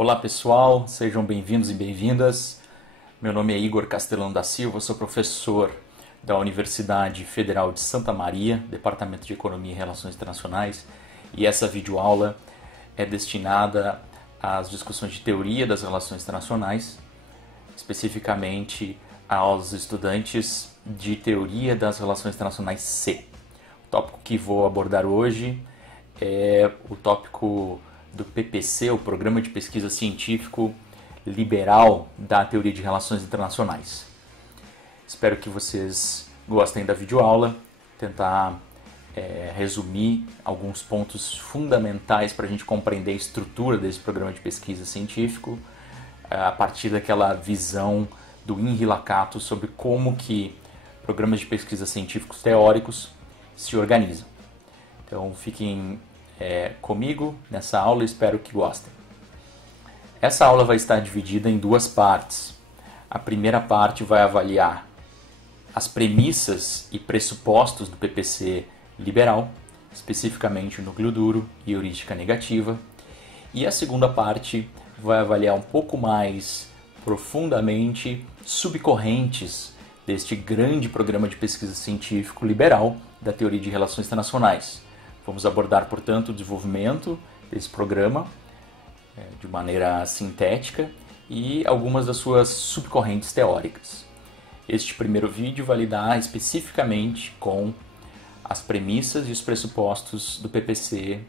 Olá pessoal, sejam bem-vindos e bem-vindas. Meu nome é Igor Castelão da Silva, sou professor da Universidade Federal de Santa Maria, Departamento de Economia e Relações Internacionais, e essa videoaula é destinada às discussões de teoria das relações internacionais, especificamente aos estudantes de Teoria das Relações Internacionais C. O tópico que vou abordar hoje é o tópico do PPC, o Programa de Pesquisa Científico Liberal da Teoria de Relações Internacionais. Espero que vocês gostem da videoaula, tentar resumir alguns pontos fundamentais para a gente compreender a estrutura desse programa de pesquisa científico a partir daquela visão do Henri Lakatos sobre como que programas de pesquisa científicos teóricos se organizam. Então fiquem comigo nessa aula e espero que gostem. Essa aula vai estar dividida em duas partes. A primeira parte vai avaliar as premissas e pressupostos do PPC liberal, especificamente o núcleo duro e heurística negativa. E a segunda parte vai avaliar um pouco mais profundamente subcorrentes deste grande programa de pesquisa científico liberal da teoria de relações internacionais. Vamos abordar, portanto, o desenvolvimento desse programa de maneira sintética e algumas das suas subcorrentes teóricas. Este primeiro vídeo vai lidar especificamente com as premissas e os pressupostos do PPC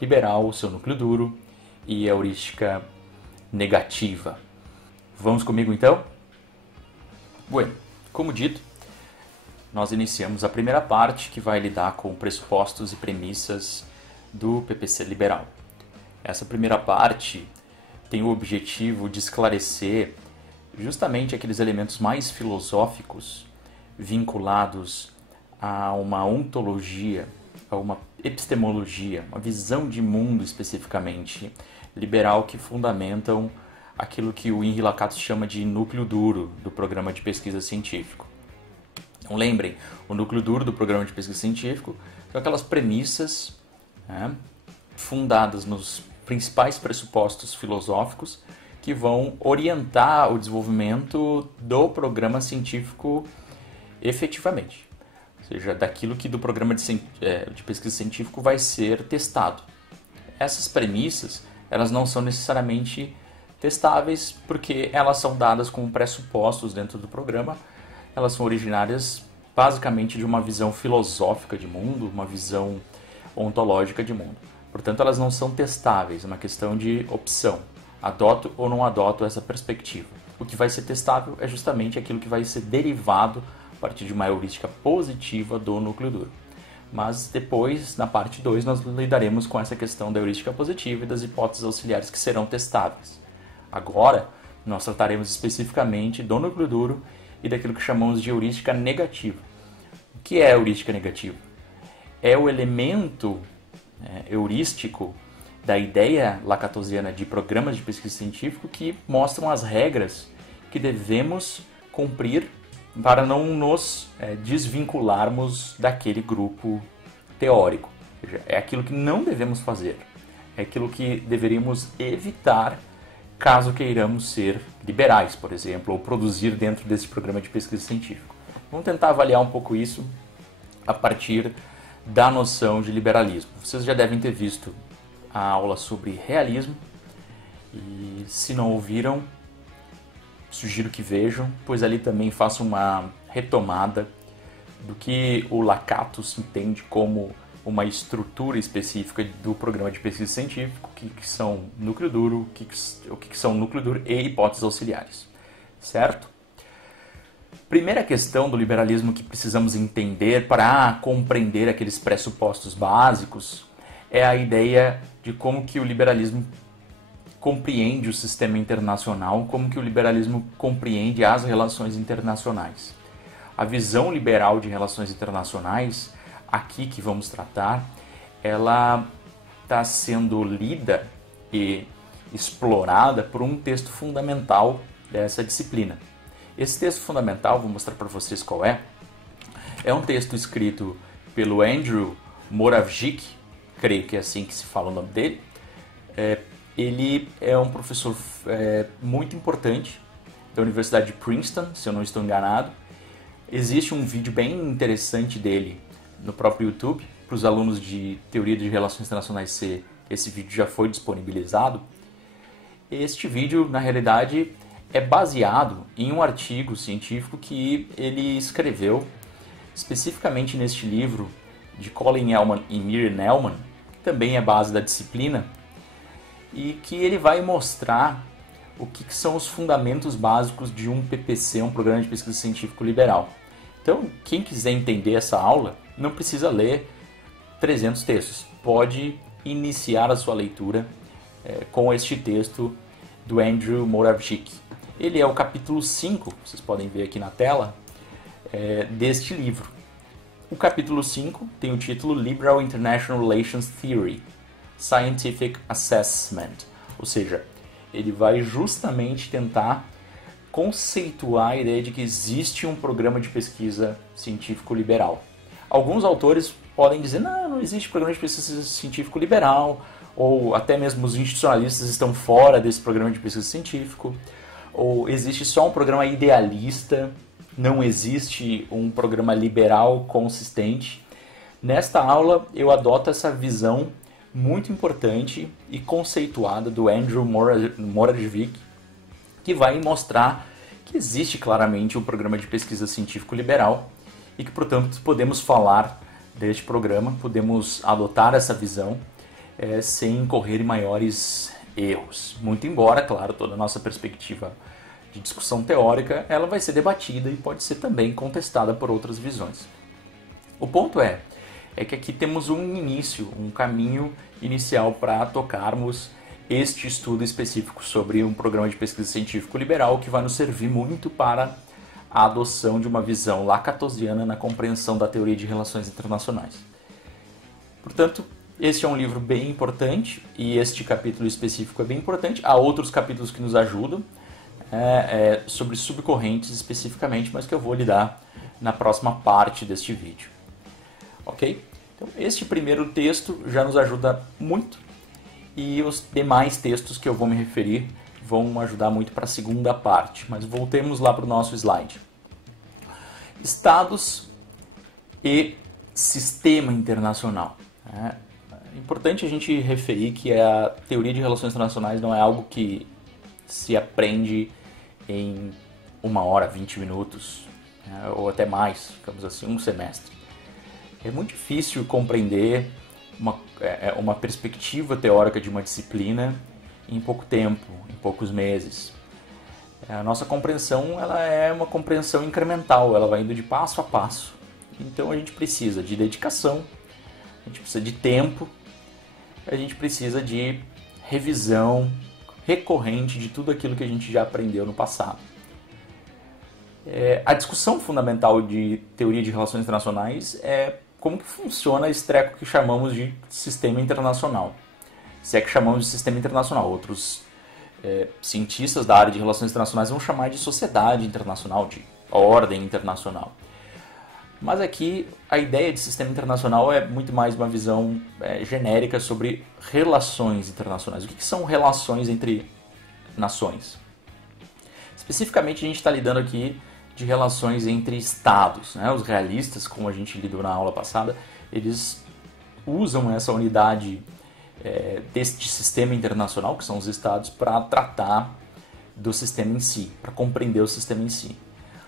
liberal, o seu núcleo duro e a heurística negativa. Vamos comigo então? Bueno, como dito, nós iniciamos a primeira parte que vai lidar com pressupostos e premissas do PPC liberal. Essa primeira parte tem o objetivo de esclarecer justamente aqueles elementos mais filosóficos vinculados a uma ontologia, a uma epistemologia, uma visão de mundo especificamente liberal que fundamentam aquilo que o Henri Lakatos chama de núcleo duro do programa de pesquisa científico. Então lembrem, o núcleo duro do programa de pesquisa científico são aquelas premissas fundadas nos principais pressupostos filosóficos que vão orientar o desenvolvimento do programa científico efetivamente. Ou seja, daquilo que do programa de pesquisa científico vai ser testado. Essas premissas, elas não são necessariamente testáveis porque elas são dadas como pressupostos dentro do programa. Elas são originárias basicamente de uma visão filosófica de mundo, uma visão ontológica de mundo. Portanto, elas não são testáveis, é uma questão de opção. Adoto ou não adoto essa perspectiva. O que vai ser testável é justamente aquilo que vai ser derivado a partir de uma heurística positiva do núcleo duro. Mas depois, na parte 2, nós lidaremos com essa questão da heurística positiva e das hipóteses auxiliares que serão testáveis. Agora, nós trataremos especificamente do núcleo duro e daquilo que chamamos de heurística negativa. O que é a heurística negativa? É o elemento heurístico da ideia lakatosiana de programas de pesquisa científico que mostram as regras que devemos cumprir para não nos desvincularmos daquele grupo teórico. Ou seja, é aquilo que não devemos fazer, é aquilo que deveríamos evitar caso queiramos ser liberais, por exemplo, ou produzir dentro desse programa de pesquisa científico. Vamos tentar avaliar um pouco isso a partir da noção de liberalismo. Vocês já devem ter visto a aula sobre realismo e, se não ouviram, sugiro que vejam, pois ali também faço uma retomada do que o Lakatos entende como uma estrutura específica do programa de pesquisa científico, o que são núcleo duro, o que são núcleo duro e hipóteses auxiliares, certo? Primeira questão do liberalismo que precisamos entender para compreender aqueles pressupostos básicos é a ideia de como que o liberalismo compreende o sistema internacional, como que o liberalismo compreende as relações internacionais. A visão liberal de relações internacionais aqui que vamos tratar, ela está sendo lida e explorada por um texto fundamental dessa disciplina. Esse texto fundamental, vou mostrar para vocês qual é um texto escrito pelo Andrew Moravcsik, creio que é assim que se fala o nome dele, ele é um professor muito importante da Universidade de Princeton, se eu não estou enganado. Existe um vídeo bem interessante dele no próprio YouTube. Para os alunos de Teoria de Relações Internacionais C, esse vídeo já foi disponibilizado. Este vídeo, na realidade, é baseado em um artigo científico que ele escreveu especificamente neste livro de Colin Ellman e Miriam Ellman, que também é base da disciplina, e que ele vai mostrar o que são os fundamentos básicos de um PPC, um Programa de Pesquisa Científico Liberal. Então, quem quiser entender essa aula, não precisa ler 300 textos. Pode iniciar a sua leitura com este texto do Andrew Moravcsik. Ele é o capítulo 5, vocês podem ver aqui na tela, deste livro. O capítulo 5 tem o título Liberal International Relations Theory, Scientific Assessment, ou seja, ele vai justamente tentar conceituar a ideia de que existe um programa de pesquisa científico liberal. Alguns autores podem dizer, não existe programa de pesquisa científico liberal, ou até mesmo os institucionalistas estão fora desse programa de pesquisa científico, ou existe só um programa idealista, não existe um programa liberal consistente. Nesta aula eu adoto essa visão muito importante e conceituada do Andrew Moravcsik, que vai mostrar que existe claramente um programa de pesquisa científico liberal e que, portanto, podemos falar deste programa, podemos adotar essa visão sem incorrer em maiores erros. Muito embora, claro, toda a nossa perspectiva de discussão teórica, ela vai ser debatida e pode ser também contestada por outras visões. O ponto é que aqui temos um início, um caminho inicial para tocarmos este estudo específico sobre um programa de pesquisa científico liberal que vai nos servir muito para a adoção de uma visão lacatosiana na compreensão da teoria de relações internacionais. Portanto, este é um livro bem importante e este capítulo específico é bem importante. Há outros capítulos que nos ajudam sobre subcorrentes especificamente, mas que eu vou lidar na próxima parte deste vídeo. Ok? Então, este primeiro texto já nos ajuda muito e os demais textos que eu vou me referir vão ajudar muito para a segunda parte. Mas voltemos lá para o nosso slide. Estados e sistema internacional. É importante a gente referir que a teoria de relações internacionais não é algo que se aprende em 1 hora, 20 minutos, ou até mais, digamos assim, um semestre. É muito difícil compreender uma perspectiva teórica de uma disciplina em pouco tempo, em poucos meses. A nossa compreensão ela é uma compreensão incremental, ela vai indo de passo a passo. Então a gente precisa de dedicação, a gente precisa de tempo, a gente precisa de revisão recorrente de tudo aquilo que a gente já aprendeu no passado. A discussão fundamental de teoria de relações internacionais é como que funciona esse treco que chamamos de sistema internacional. Se é que chamamos de sistema internacional, outros cientistas da área de relações internacionais vão chamar de sociedade internacional, de ordem internacional. Mas aqui a ideia de sistema internacional é muito mais uma visão genérica sobre relações internacionais. O que são relações entre nações? Especificamente a gente está lidando aqui de relações entre estados. Né? Os realistas, como a gente lidou na aula passada, eles usam essa unidade deste sistema internacional, que são os estados, para tratar do sistema em si, para compreender o sistema em si.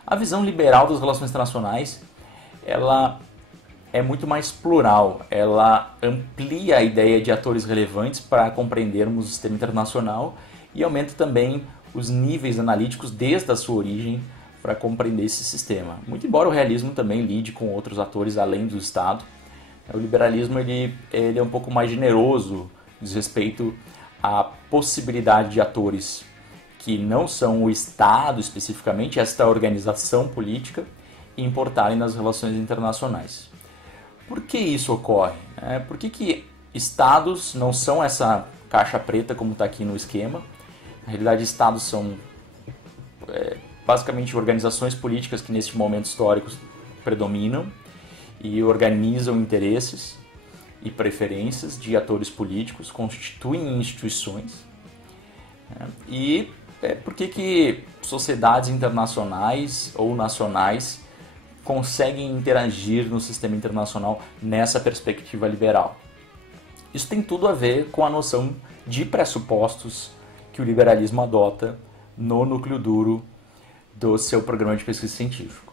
A visão liberal das relações internacionais ela é muito mais plural, ela amplia a ideia de atores relevantes para compreendermos o sistema internacional e aumenta também os níveis analíticos desde a sua origem para compreender esse sistema. Muito embora o realismo também lide com outros atores além do Estado, o liberalismo ele é um pouco mais generoso diz respeito à possibilidade de atores que não são o Estado especificamente, esta organização política, importarem nas relações internacionais. Por que isso ocorre? Por que estados não são essa caixa preta como está aqui no esquema? Na realidade, estados são basicamente organizações políticas que neste momento histórico predominam e organizam interesses e preferências de atores políticos, constituem instituições E por que sociedades internacionais ou nacionais conseguem interagir no sistema internacional nessa perspectiva liberal? Isso tem tudo a ver com a noção de pressupostos que o liberalismo adota no núcleo duro do seu programa de pesquisa científica.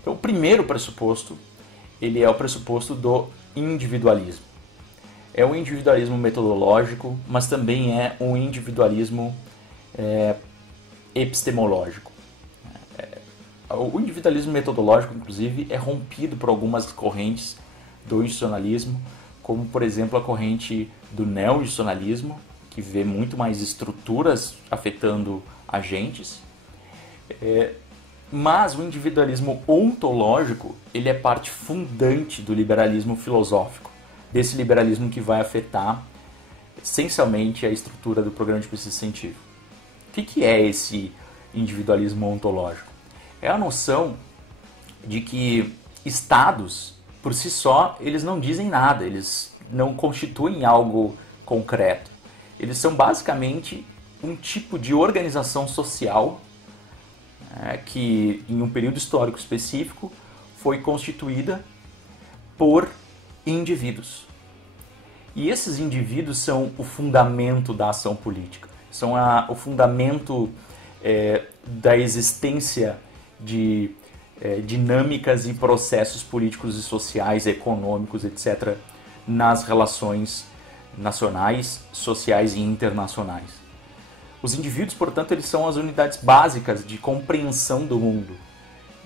Então, o primeiro pressuposto, ele é o pressuposto do individualismo. É um individualismo metodológico, mas também é um individualismo epistemológico. O individualismo metodológico, inclusive, é rompido por algumas correntes do institucionalismo, como, por exemplo, a corrente do neo-institucionalismo, que vê muito mais estruturas afetando agentes. Mas o individualismo ontológico, ele é parte fundante do liberalismo filosófico, desse liberalismo que vai afetar essencialmente a estrutura do programa de pesquisa científica. O que é esse individualismo ontológico? É a noção de que estados, por si só, eles não dizem nada, eles não constituem algo concreto. Eles são basicamente um tipo de organização social que, em um período histórico específico, foi constituída por indivíduos. E esses indivíduos são o fundamento da ação política, são o fundamento da existência de dinâmicas e processos políticos e sociais, econômicos, etc., nas relações nacionais, sociais e internacionais. Os indivíduos, portanto, eles são as unidades básicas de compreensão do mundo,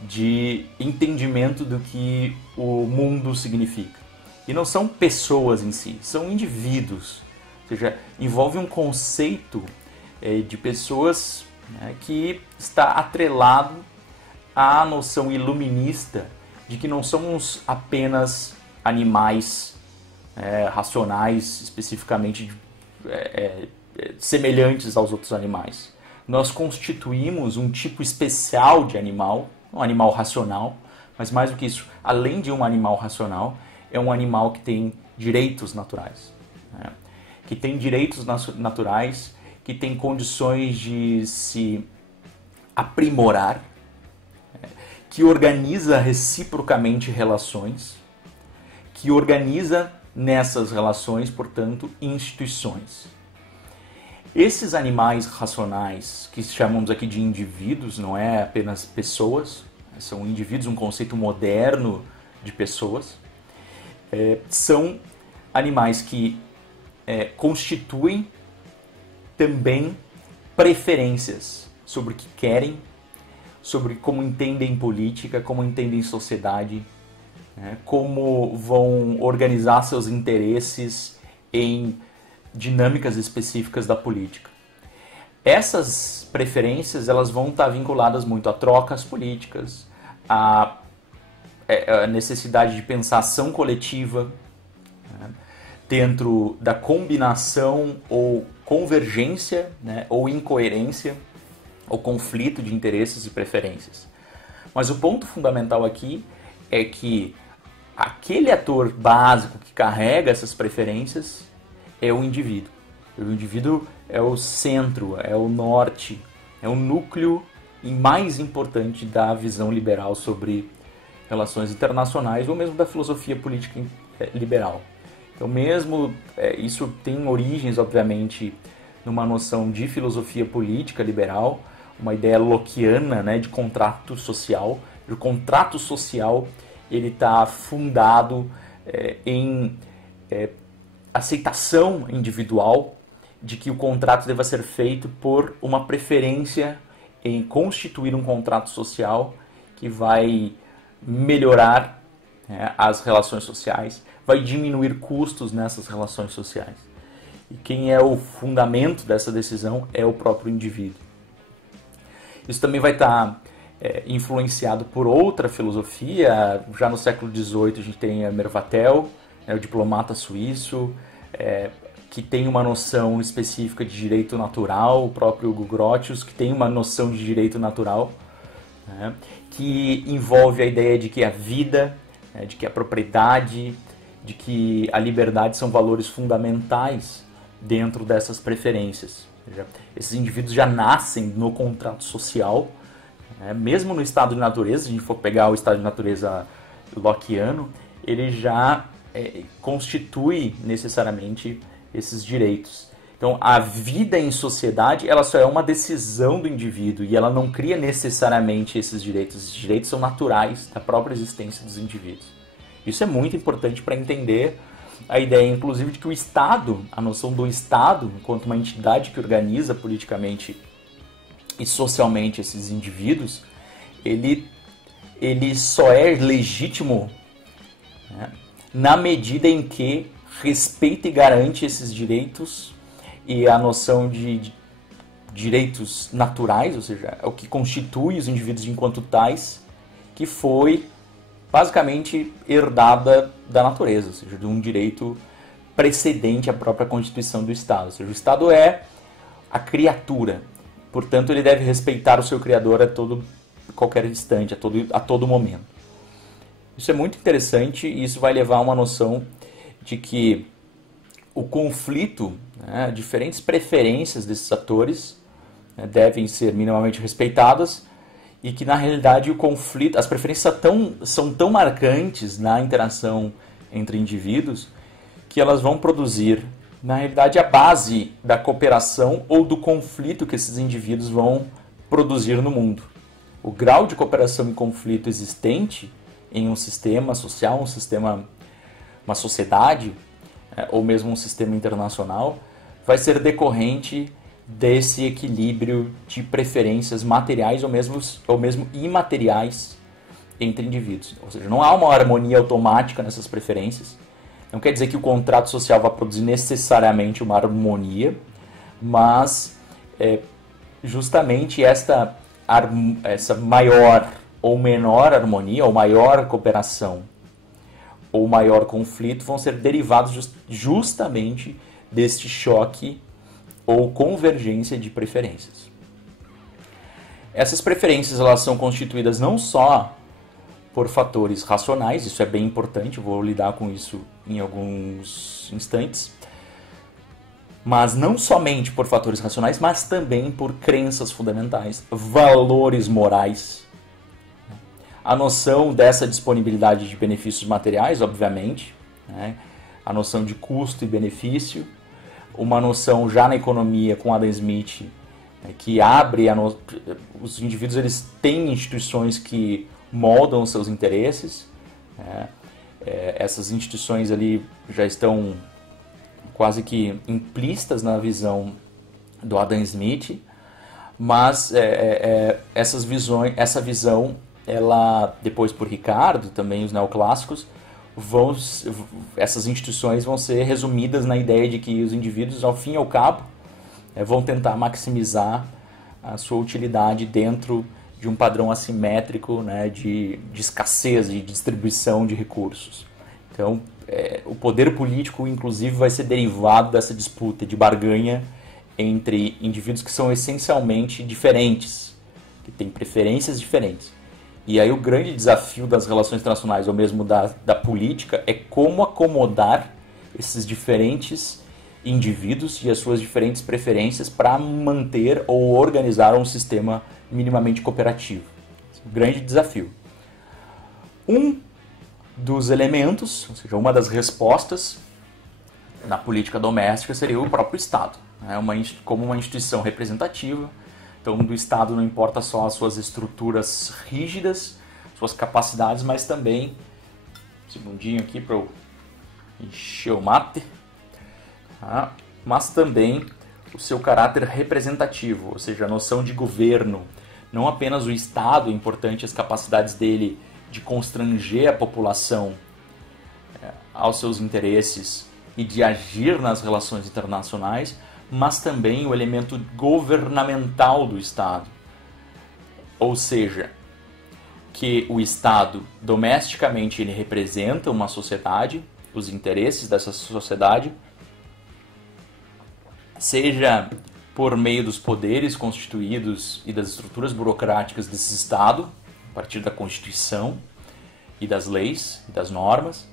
de entendimento do que o mundo significa. E não são pessoas em si, são indivíduos. Ou seja, envolve um conceito de pessoas que está atrelado à noção iluminista de que não somos apenas animais racionais, especificamente semelhantes aos outros animais. Nós constituímos um tipo especial de animal, um animal racional, mas mais do que isso, além de um animal racional, é um animal que tem direitos naturais, que tem direitos naturais, que tem condições de se aprimorar, que organiza reciprocamente relações, que organiza nessas relações, portanto, instituições. Esses animais racionais, que chamamos aqui de indivíduos, não é apenas pessoas, são indivíduos, um conceito moderno de pessoas, são animais que constituem também preferências sobre o que querem, sobre como entendem política, como entendem sociedade, como vão organizar seus interesses em dinâmicas específicas da política. Essas preferências elas vão estar vinculadas muito a trocas políticas, a necessidade de pensar ação coletiva, dentro da combinação ou convergência, ou incoerência, ou conflito de interesses e preferências. Mas o ponto fundamental aqui é que aquele ator básico que carrega essas preferências é o indivíduo. O indivíduo é o centro, é o norte, é o núcleo mais importante da visão liberal sobre relações internacionais ou mesmo da filosofia política liberal. Então mesmo, isso tem origens, obviamente, numa noção de filosofia política liberal, uma ideia lockeana, de contrato social. O contrato social ele está fundado em aceitação individual de que o contrato deva ser feito por uma preferência em constituir um contrato social que vai melhorar as relações sociais, vai diminuir custos nessas relações sociais. E quem é o fundamento dessa decisão é o próprio indivíduo. Isso também vai estar influenciado por outra filosofia. Já no século XVIII a gente tem Mervatel, o diplomata suíço, que tem uma noção específica de direito natural, o próprio Hugo Grotius, que tem uma noção de direito natural, que envolve a ideia de que a vida, de que a propriedade, de que a liberdade são valores fundamentais dentro dessas preferências. Ou seja, esses indivíduos já nascem no contrato social, mesmo no estado de natureza. Se a gente for pegar o estado de natureza lockeano, ele já constitui necessariamente esses direitos. Então, a vida em sociedade, ela só é uma decisão do indivíduo e ela não cria necessariamente esses direitos. Esses direitos são naturais da própria existência dos indivíduos. Isso é muito importante para entender a ideia, inclusive, de que o Estado, a noção do Estado, enquanto uma entidade que organiza politicamente e socialmente esses indivíduos, ele só é legítimo, né, na medida em que respeita e garante esses direitos e a noção de direitos naturais, ou seja, é o que constitui os indivíduos enquanto tais, que foi basicamente herdada da natureza, ou seja, de um direito precedente à própria Constituição do Estado. Ou seja, o Estado é a criatura, portanto ele deve respeitar o seu criador a qualquer instante, a todo momento. Isso é muito interessante e isso vai levar a uma noção de que o conflito, né, diferentes preferências desses atores, né, devem ser minimamente respeitadas, e que na realidade o conflito, as preferências são tão marcantes na interação entre indivíduos que elas vão produzir, na realidade, a base da cooperação ou do conflito que esses indivíduos vão produzir no mundo. O grau de cooperação e conflito existente em um sistema social, uma sociedade, ou mesmo um sistema internacional, vai ser decorrente desse equilíbrio de preferências materiais ou mesmo imateriais entre indivíduos. Ou seja, não há uma harmonia automática nessas preferências. Não quer dizer que o contrato social vai produzir necessariamente uma harmonia, mas justamente essa maior ou menor harmonia, ou maior cooperação, ou maior conflito vão ser derivados justamente deste choque ou convergência de preferências. Essas preferências elas são constituídas não só por fatores racionais, isso é bem importante, eu vou lidar com isso em alguns instantes, mas não somente por fatores racionais, mas também por crenças fundamentais, valores morais. A noção dessa disponibilidade de benefícios materiais, obviamente, né? A noção de custo e benefício, uma noção já na economia com Adam Smith, né, que abre os indivíduos eles têm instituições que moldam os seus interesses, né? Essas instituições ali já estão quase que implícitas na visão do Adam Smith, mas essa visão, ela depois por Ricardo, também os neoclássicos, essas instituições vão ser resumidas na ideia de que os indivíduos, ao fim e ao cabo, vão tentar maximizar a sua utilidade dentro de um padrão assimétrico, né, de escassez e de distribuição de recursos. Então, o poder político, inclusive, vai ser derivado dessa disputa de barganha entre indivíduos que são essencialmente diferentes, que têm preferências diferentes. E aí o grande desafio das relações internacionais, ou mesmo da política, é como acomodar esses diferentes indivíduos e as suas diferentes preferências para manter ou organizar um sistema minimamente cooperativo. Esse é um grande desafio. Um dos elementos, ou seja, uma das respostas na política doméstica seria o próprio Estado, né? Como uma instituição representativa. Então, do Estado não importa só as suas estruturas rígidas, suas capacidades, mas também, um segundinho aqui para eu encher o mate, tá? Mas também o seu caráter representativo, ou seja, a noção de governo. Não apenas o Estado, é importante as capacidades dele de constranger a população aos seus interesses e de agir nas relações internacionais, mas também o elemento governamental do Estado. Ou seja, que o Estado, domesticamente, ele representa uma sociedade, os interesses dessa sociedade, seja por meio dos poderes constituídos e das estruturas burocráticas desse Estado, a partir da Constituição e das leis e das normas,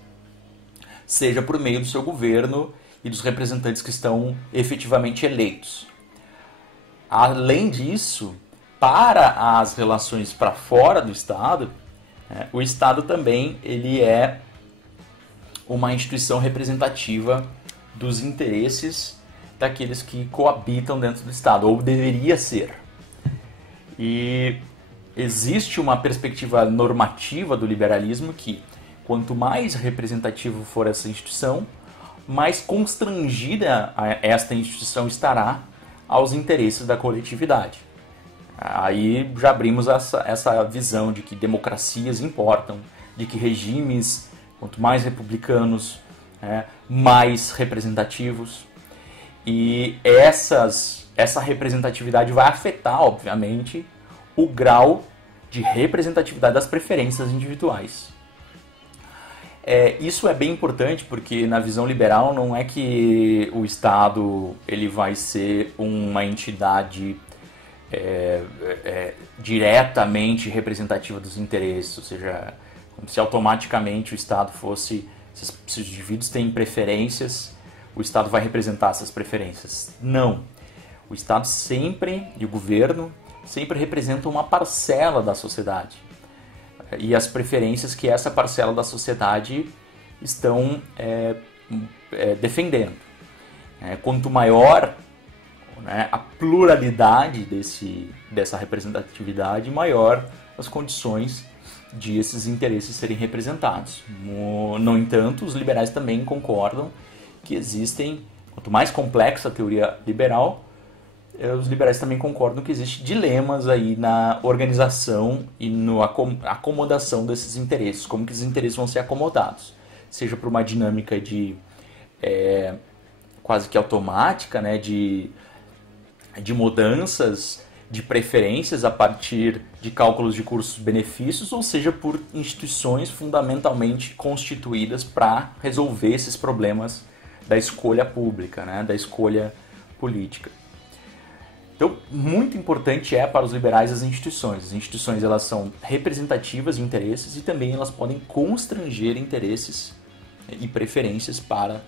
seja por meio do seu governo e dos representantes que estão efetivamente eleitos. além disso, para as relações para fora do Estado, o Estado também ele é uma instituição representativa dos interesses daqueles que coabitam dentro do Estado, ou deveria ser. E existe uma perspectiva normativa do liberalismo que, quanto mais representativo for essa instituição, mais constrangida esta instituição estará aos interesses da coletividade. Aí já abrimos essa visão de que democracias importam, de que regimes, quanto mais republicanos, mais representativos. E essa representatividade vai afetar, obviamente, o grau de representatividade das preferências individuais. Isso é bem importante porque na visão liberal não é que o Estado ele vai ser uma entidade diretamente representativa dos interesses, ou seja, como se automaticamente o Estado fosse, se os indivíduos têm preferências, o Estado vai representar essas preferências. Não. O Estado sempre, e o governo, sempre representam uma parcela da sociedade. E as preferências que essa parcela da sociedade estão defendendo. Quanto maior a pluralidade dessa representatividade, maior as condições de esses interesses serem representados. No entanto, os liberais também concordam que existem, quanto mais complexa a teoria liberal, os liberais também concordam que existem dilemas aí na organização e na acomodação desses interesses, como que esses interesses vão ser acomodados, seja por uma dinâmica de quase que automática, de mudanças de preferências a partir de cálculos de custos-benefícios, ou seja, por instituições fundamentalmente constituídas para resolver esses problemas da escolha pública, da escolha política. Então, muito importante para os liberais as instituições. As instituições elas são representativas de interesses e também elas podem constranger interesses e preferências para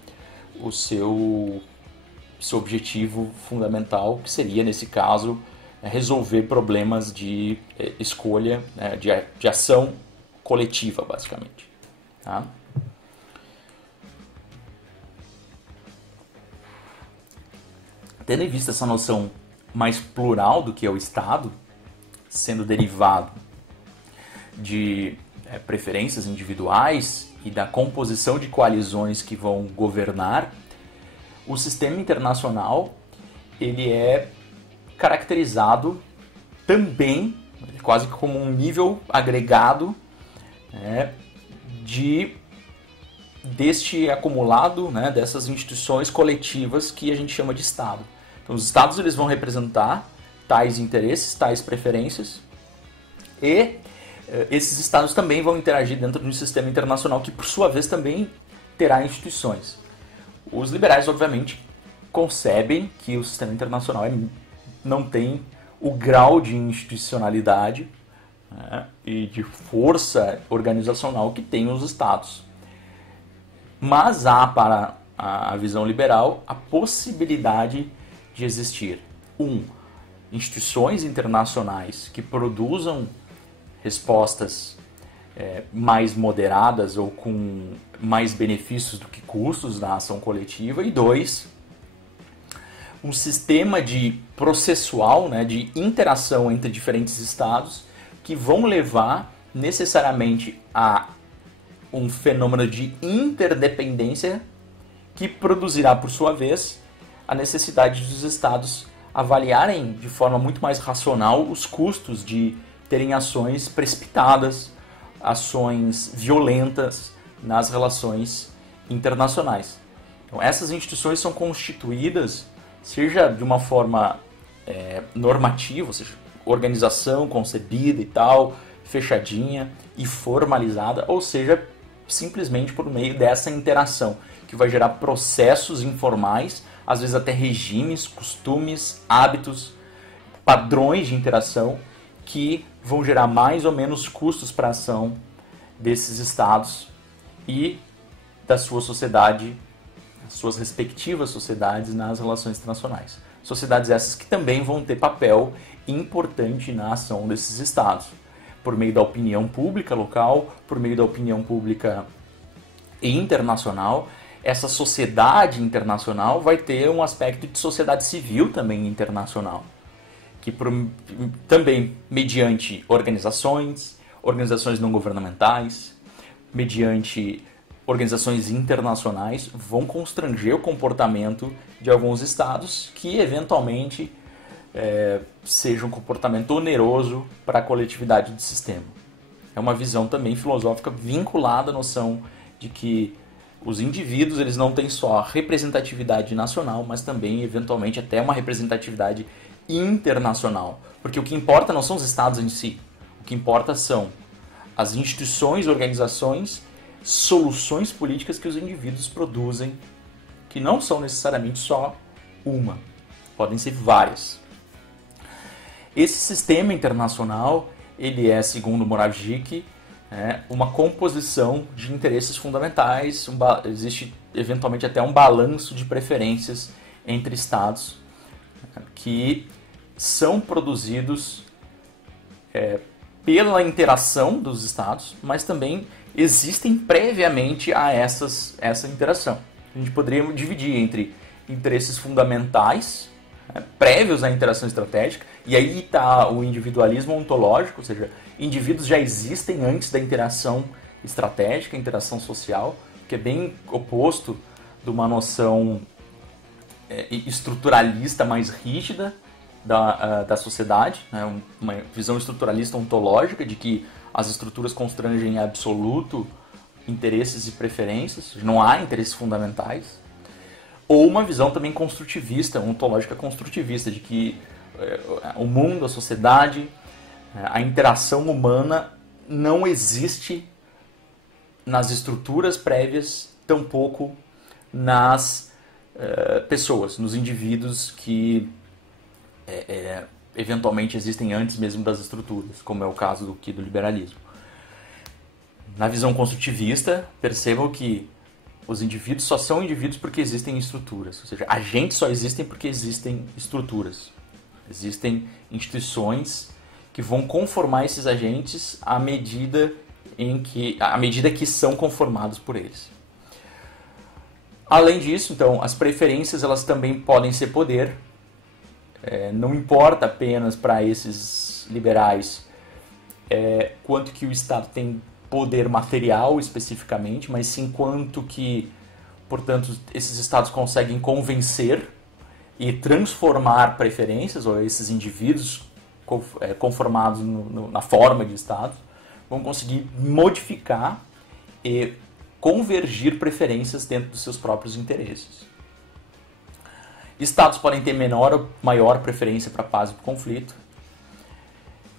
o seu objetivo fundamental, que seria, nesse caso, resolver problemas de escolha, de ação coletiva, basicamente. Tá? Tendo em vista essa noção mais plural do que é o Estado, sendo derivado de preferências individuais e da composição de coalizões que vão governar, o sistema internacional ele é caracterizado também quase como um nível agregado deste acumulado, dessas instituições coletivas que a gente chama de Estado. Então, os Estados eles vão representar tais interesses, tais preferências, e esses Estados também vão interagir dentro de um sistema internacional que, por sua vez, também terá instituições. Os liberais, obviamente, concebem que o sistema internacional não tem o grau de institucionalidade e de força organizacional que tem os Estados. Mas há para a visão liberal a possibilidade de existir instituições internacionais que produzam respostas mais moderadas ou com mais benefícios do que custos da ação coletiva, e um sistema processual, de interação entre diferentes estados que vão levar necessariamente a um fenômeno de interdependência que produzirá, por sua vez, a necessidade dos estados avaliarem de forma muito mais racional os custos de terem ações precipitadas, ações violentas nas relações internacionais. Então, essas instituições são constituídas, seja de uma forma normativa, ou seja, organização concebida e tal, fechadinha e formalizada, ou seja, simplesmente por meio dessa interação, que vai gerar processos informais, às vezes até regimes, costumes, hábitos, padrões de interação que vão gerar mais ou menos custos para a ação desses estados e da sua sociedade, as suas respectivas sociedades nas relações internacionais. Sociedades essas que também vão ter papel importante na ação desses estados, por meio da opinião pública local, por meio da opinião pública internacional. Essa sociedade internacional vai ter um aspecto de sociedade civil também internacional, que também mediante organizações não governamentais, mediante organizações internacionais, vão constranger o comportamento de alguns estados que eventualmente seja um comportamento oneroso para a coletividade do sistema. É uma visão também filosófica vinculada à noção de que os indivíduos eles não têm só a representatividade nacional, mas também, eventualmente, até uma representatividade internacional. Porque o que importa não são os estados em si, o que importa são as instituições, organizações, soluções políticas que os indivíduos produzem, que não são necessariamente só uma, podem ser várias. Esse sistema internacional, ele é, segundo Moravcsik, uma composição de interesses fundamentais, existe eventualmente até um balanço de preferências entre estados que são produzidos pela interação dos estados, mas também existem previamente a essa interação. A gente poderia dividir entre interesses fundamentais, prévios à interação estratégica, e aí está o individualismo ontológico, ou seja, indivíduos já existem antes da interação estratégica, interação social, que é bem oposto de uma noção estruturalista mais rígida da sociedade, né? Uma visão estruturalista ontológica de que as estruturas constrangem em absoluto interesses e preferências, não há interesses fundamentais, ou uma visão também construtivista, ontológica construtivista, de que o mundo, a sociedade, a interação humana não existe nas estruturas prévias, tampouco nas pessoas, nos indivíduos que eventualmente existem antes mesmo das estruturas, como é o caso do liberalismo. Na visão construtivista, percebam que os indivíduos só são indivíduos porque existem estruturas, ou seja, agentes só existem porque existem estruturas. Existem instituições que vão conformar esses agentes à medida que são conformados por eles. Além disso, então, as preferências elas também podem ser poder. Não importa apenas para esses liberais quanto que o Estado tem poder material especificamente, mas sim quanto que, portanto, esses Estados conseguem convencer e transformar preferências, ou esses indivíduos conformados na forma de Estado, vão conseguir modificar e convergir preferências dentro dos seus próprios interesses. Estados podem ter menor ou maior preferência para a paz e para o conflito,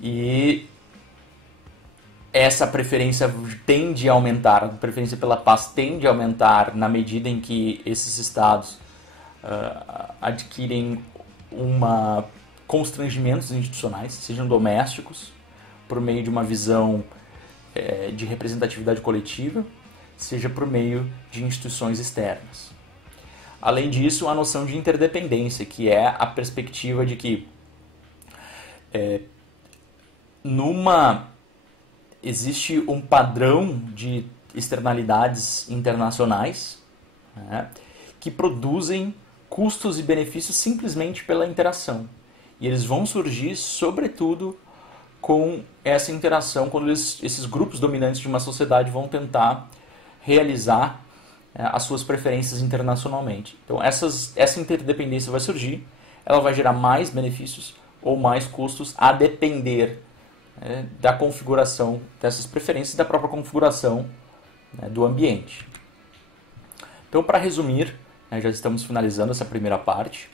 e essa preferência tende a aumentar, a preferência pela paz tende a aumentar na medida em que esses estados adquirem constrangimentos institucionais, sejam domésticos, por meio de uma visão de representatividade coletiva, seja por meio de instituições externas. Além disso, a noção de interdependência, que é a perspectiva de que existe um padrão de externalidades internacionais, né, que produzem custos e benefícios simplesmente pela interação. E eles vão surgir, sobretudo, com essa interação, quando esses grupos dominantes de uma sociedade vão tentar realizar as suas preferências internacionalmente. Então, essa interdependência vai surgir, ela vai gerar mais benefícios ou mais custos, a depender da configuração dessas preferências e da própria configuração do ambiente. Então, para resumir, já estamos finalizando essa primeira parte,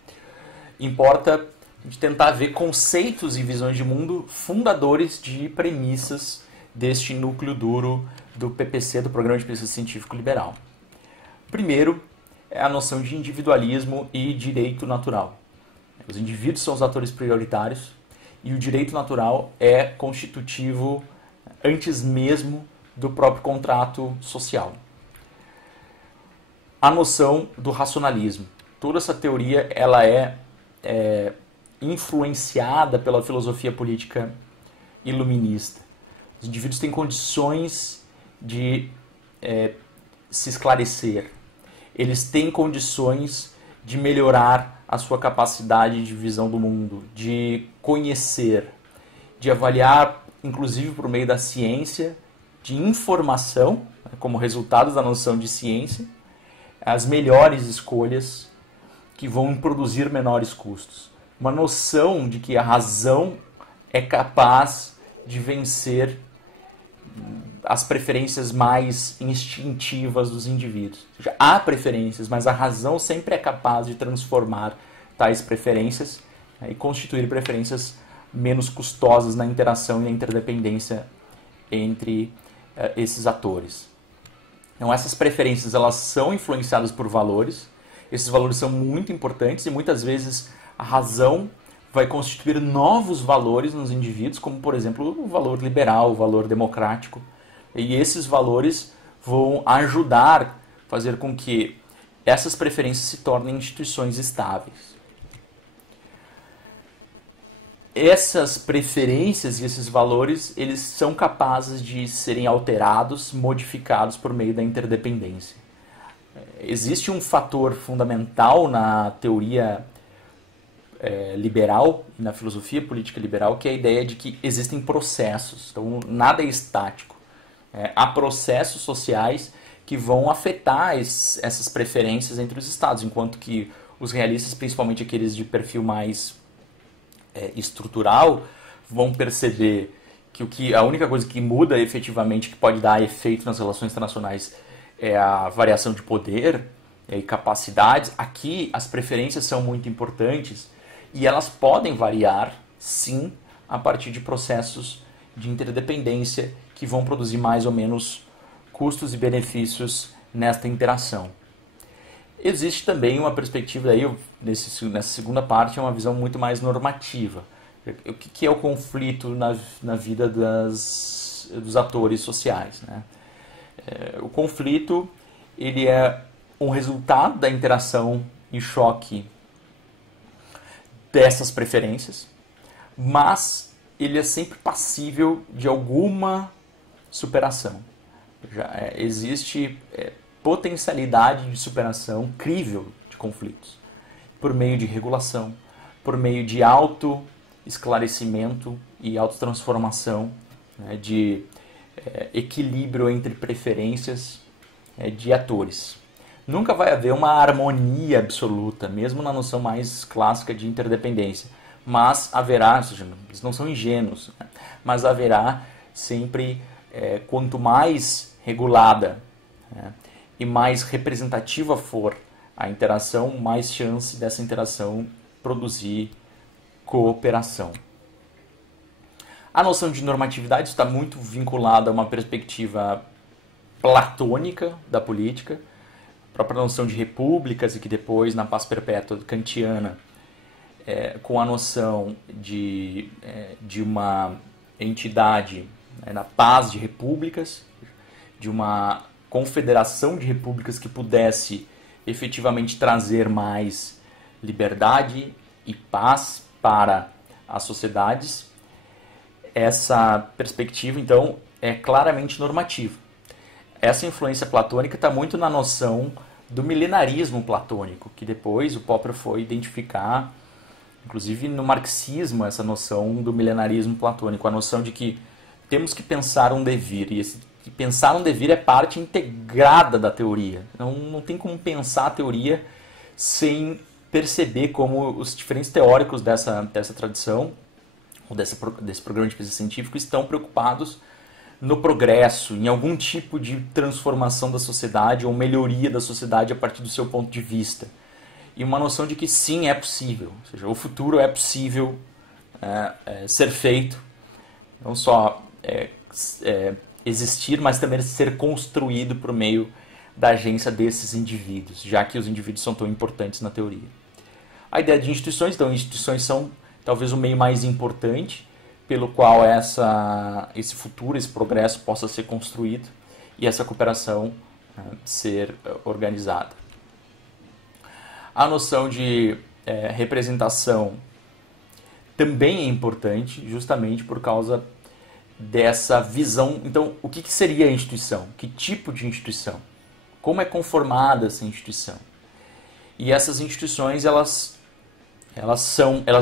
importa a gente tentar ver conceitos e visões de mundo fundadores de premissas deste núcleo duro do PPC, do Programa de Pesquisa Científico Liberal. Primeiro, é a noção de individualismo e direito natural. Os indivíduos são os atores prioritários e o direito natural é constitutivo antes mesmo do próprio contrato social. A noção do racionalismo. Toda essa teoria ela é influenciada pela filosofia política iluminista. Os indivíduos têm condições de se esclarecer. Eles têm condições de melhorar a sua capacidade de visão do mundo, de conhecer, de avaliar, inclusive por meio da ciência, de informação, como resultado da noção de ciência, as melhores escolhas que vão produzir menores custos. Uma noção de que a razão é capaz de vencer as preferências mais instintivas dos indivíduos. Ou seja, há preferências, mas a razão sempre é capaz de transformar tais preferências e constituir preferências menos custosas na interação e na interdependência entre esses atores. Então, essas preferências elas são influenciadas por valores. Esses valores são muito importantes e muitas vezes a razão vai constituir novos valores nos indivíduos, como, por exemplo, o valor liberal, o valor democrático. E esses valores vão ajudar, fazer com que essas preferências se tornem instituições estáveis. Essas preferências e esses valores, eles são capazes de serem alterados, modificados por meio da interdependência. Existe um fator fundamental na teoria liberal, na filosofia política liberal, que é a ideia de que existem processos, então nada é estático. Há processos sociais que vão afetar essas preferências entre os estados, enquanto que os realistas, principalmente aqueles de perfil mais estrutural, vão perceber que a única coisa que muda efetivamente, que pode dar efeito nas relações internacionais, é a variação de poder e capacidades. Aqui as preferências são muito importantes e elas podem variar, sim, a partir de processos de interdependência que vão produzir mais ou menos custos e benefícios nesta interação. Existe também uma perspectiva, aí, nessa segunda parte, é uma visão muito mais normativa. O que é o conflito na vida dos atores sociais, né? O conflito ele é um resultado da interação e choque dessas preferências, mas ele é sempre passível de alguma superação. Existe potencialidade de superação crível de conflitos, por meio de regulação, por meio de auto-esclarecimento e autotransformação, né, de equilíbrio entre preferências de atores. Nunca vai haver uma harmonia absoluta, mesmo na noção mais clássica de interdependência, mas haverá, ou seja, eles não são ingênuos, né, mas haverá sempre, quanto mais regulada, né, e mais representativa for a interação, mais chance dessa interação produzir cooperação. A noção de normatividade está muito vinculada a uma perspectiva platônica da política, a própria noção de repúblicas e que depois, na paz perpétua kantiana, com a noção de uma entidade, na paz de repúblicas, de uma confederação de repúblicas que pudesse efetivamente trazer mais liberdade e paz para as sociedades. Essa perspectiva, então, é claramente normativa. Essa influência platônica está muito na noção do milenarismo platônico, que depois o Popper foi identificar, inclusive no marxismo, essa noção do milenarismo platônico, a noção de que temos que pensar um devir, e pensar um devir é parte integrada da teoria. Não tem como pensar a teoria sem perceber como os diferentes teóricos dessa tradição, ou desse programa de pesquisa científica, estão preocupados no progresso, em algum tipo de transformação da sociedade ou melhoria da sociedade a partir do seu ponto de vista. E uma noção de que sim, é possível. Ou seja, o futuro é possível ser feito, não só existir, mas também ser construído por meio da agência desses indivíduos, já que os indivíduos são tão importantes na teoria. A ideia de instituições, então, instituições são talvez o meio mais importante pelo qual esse futuro, esse progresso possa ser construído e essa cooperação ser organizada. A noção de representação também é importante, justamente por causa dessa visão. Então, o que seria a instituição? Que tipo de instituição? Como é conformada essa instituição? E essas instituições, elas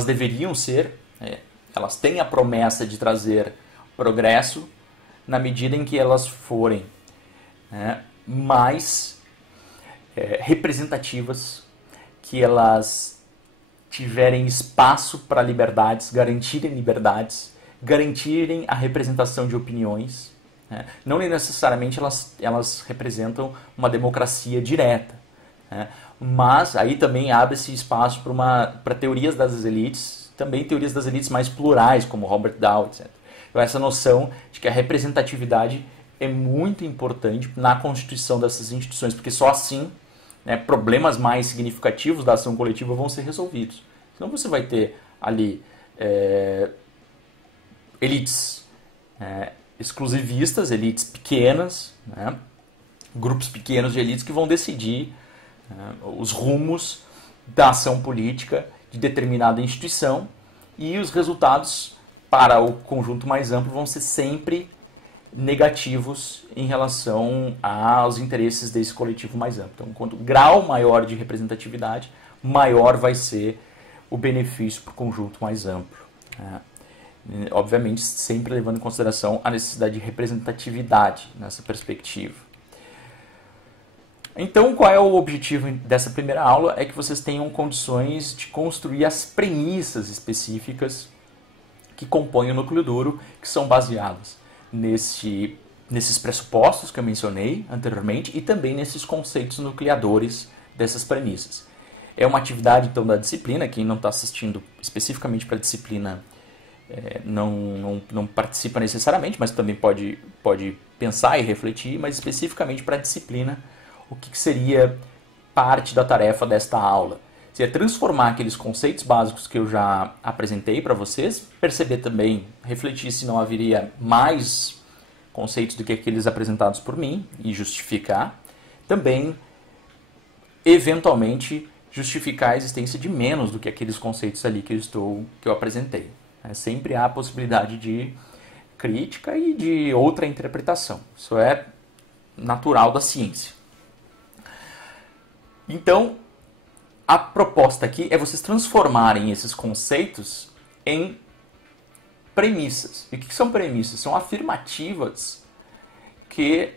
deveriam ser, elas têm a promessa de trazer progresso na medida em que elas forem mais representativas, que elas tiverem espaço para liberdades, garantirem a representação de opiniões. Não necessariamente elas representam uma democracia direta, mas aí também abre-se espaço para teorias das elites, também teorias das elites mais plurais, como Robert Dow, etc. Então essa noção de que a representatividade é muito importante na constituição dessas instituições, porque só assim problemas mais significativos da ação coletiva vão ser resolvidos. Senão você vai ter ali elites exclusivistas, elites pequenas, grupos pequenos de elites que vão decidir os rumos da ação política de determinada instituição, e os resultados para o conjunto mais amplo vão ser sempre negativos em relação aos interesses desse coletivo mais amplo. Então, quanto grau maior de representatividade, maior vai ser o benefício para o conjunto mais amplo. Obviamente, sempre levando em consideração a necessidade de representatividade nessa perspectiva. Então, qual é o objetivo dessa primeira aula? É que vocês tenham condições de construir as premissas específicas que compõem o núcleo duro, que são baseadas nesses pressupostos que eu mencionei anteriormente e também nesses conceitos nucleadores dessas premissas. É uma atividade, então, da disciplina. Quem não está assistindo especificamente para a disciplina não participa necessariamente, mas também pode pensar e refletir, mas especificamente para a disciplina, o que seria parte da tarefa desta aula? Seria transformar aqueles conceitos básicos que eu já apresentei para vocês, perceber também, refletir se não haveria mais conceitos do que aqueles apresentados por mim e justificar. Também, eventualmente, justificar a existência de menos do que aqueles conceitos ali que eu apresentei. Sempre há a possibilidade de crítica e de outra interpretação. Isso é natural da ciência. Então, a proposta aqui é vocês transformarem esses conceitos em premissas. E o que são premissas? São afirmativas que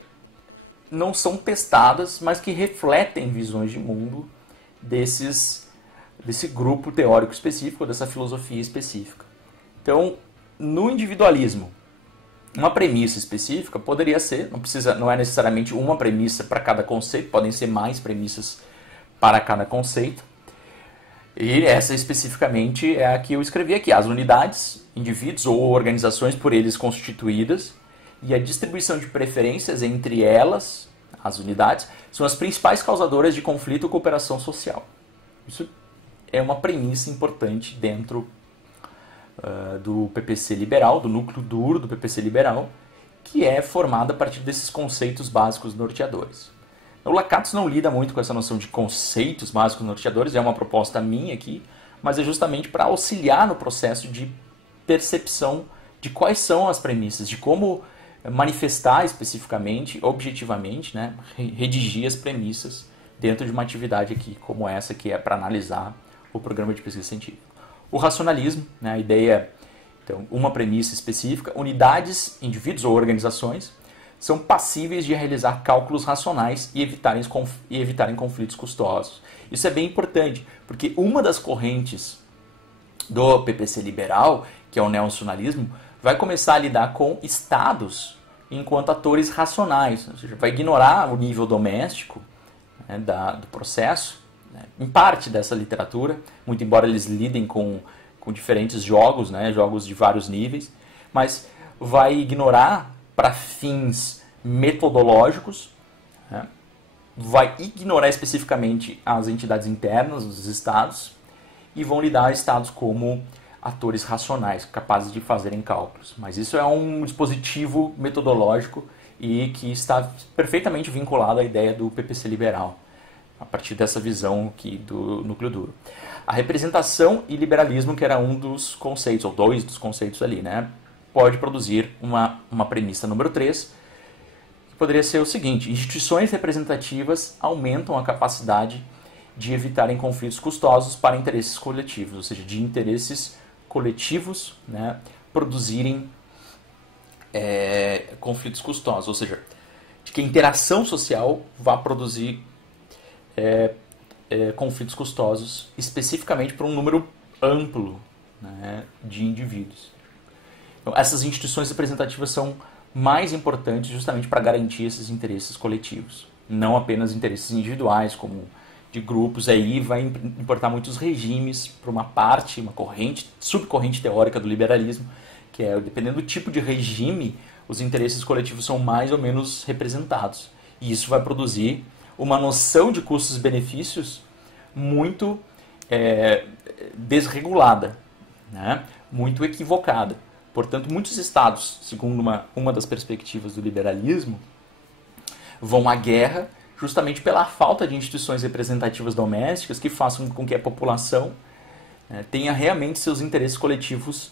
não são testadas, mas que refletem visões de mundo desse grupo teórico específico, dessa filosofia específica. Então, no individualismo, uma premissa específica poderia ser, não é necessariamente uma premissa para cada conceito, podem ser mais premissas para cada conceito. E essa especificamente é a que eu escrevi aqui: as unidades, indivíduos ou organizações por eles constituídas, e a distribuição de preferências entre elas, as unidades, são as principais causadoras de conflito ou cooperação social. Isso é uma premissa importante dentro do PPC liberal, do núcleo duro do PPC liberal, que é formada a partir desses conceitos básicos norteadores. O Lakatos não lida muito com essa noção de conceitos básicos norteadores, é uma proposta minha aqui, mas é justamente para auxiliar no processo de percepção de quais são as premissas, de como manifestar especificamente, objetivamente, redigir as premissas dentro de uma atividade aqui como essa, que é para analisar o programa de pesquisa científica. O racionalismo, a ideia, então, uma premissa específica: unidades, indivíduos ou organizações são passíveis de realizar cálculos racionais e evitarem conflitos custosos. Isso é bem importante, porque uma das correntes do PPC liberal, que é o neonacionalismo, vai começar a lidar com estados enquanto atores racionais, ou seja, vai ignorar o nível doméstico do processo, em parte dessa literatura, muito embora eles lidem com diferentes jogos, jogos de vários níveis, mas vai ignorar para fins metodológicos, vai ignorar especificamente as entidades internas, os estados, e vão lidar a estados como atores racionais, capazes de fazerem cálculos. Mas isso é um dispositivo metodológico e que está perfeitamente vinculado à ideia do PPC liberal, a partir dessa visão aqui do núcleo duro. A representação e liberalismo, que era um dos conceitos, ou dois dos conceitos ali, né? Pode produzir uma premissa número 3, que poderia ser o seguinte: instituições representativas aumentam a capacidade de evitarem conflitos custosos para interesses coletivos, ou seja, de interesses coletivos, né, produzirem conflitos custosos, ou seja, de que a interação social vá produzir conflitos custosos especificamente para um número amplo, né, de indivíduos. Então, essas instituições representativas são mais importantes justamente para garantir esses interesses coletivos, não apenas interesses individuais, como de grupos. Aí vai importar muitos regimes para uma parte, uma corrente, subcorrente teórica do liberalismo, que é, dependendo do tipo de regime, os interesses coletivos são mais ou menos representados. E isso vai produzir uma noção de custos e benefícios muito desregulada, né? Muito equivocada. Portanto, muitos estados, segundo uma das perspectivas do liberalismo, vão à guerra justamente pela falta de instituições representativas domésticas que façam com que a população tenha realmente seus interesses coletivos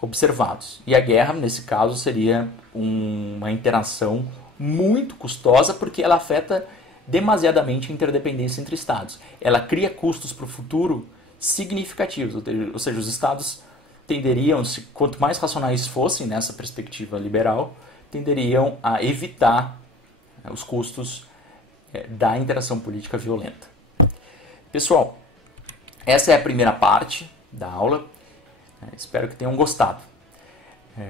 observados. E a guerra, nesse caso, seria uma interação muito custosa, porque ela afeta demasiadamente a interdependência entre estados. Ela cria custos para o futuro significativos, ou seja, os estados tenderiam, quanto mais racionais fossem nessa perspectiva liberal, tenderiam a evitar os custos da interação política violenta. Pessoal, essa é a primeira parte da aula. Espero que tenham gostado.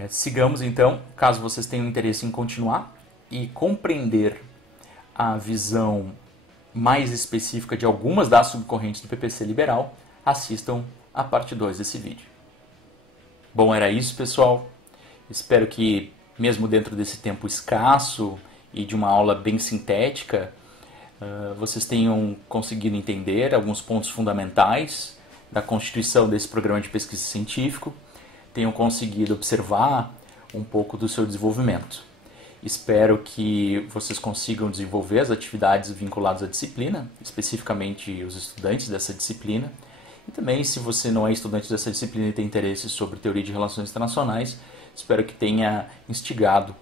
Sigamos então, caso vocês tenham interesse em continuar e compreender a visão mais específica de algumas das subcorrentes do PPC liberal, assistam a parte 2 desse vídeo. Bom, era isso, pessoal. Espero que, mesmo dentro desse tempo escasso e de uma aula bem sintética, vocês tenham conseguido entender alguns pontos fundamentais da constituição desse programa de pesquisa científico, tenham conseguido observar um pouco do seu desenvolvimento. Espero que vocês consigam desenvolver as atividades vinculadas à disciplina, especificamente os estudantes dessa disciplina. E também, se você não é estudante dessa disciplina e tem interesse sobre teoria de relações internacionais, espero que tenha instigado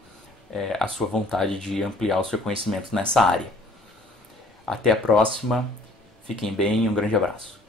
a sua vontade de ampliar o seu conhecimento nessa área. Até a próxima, fiquem bem e um grande abraço.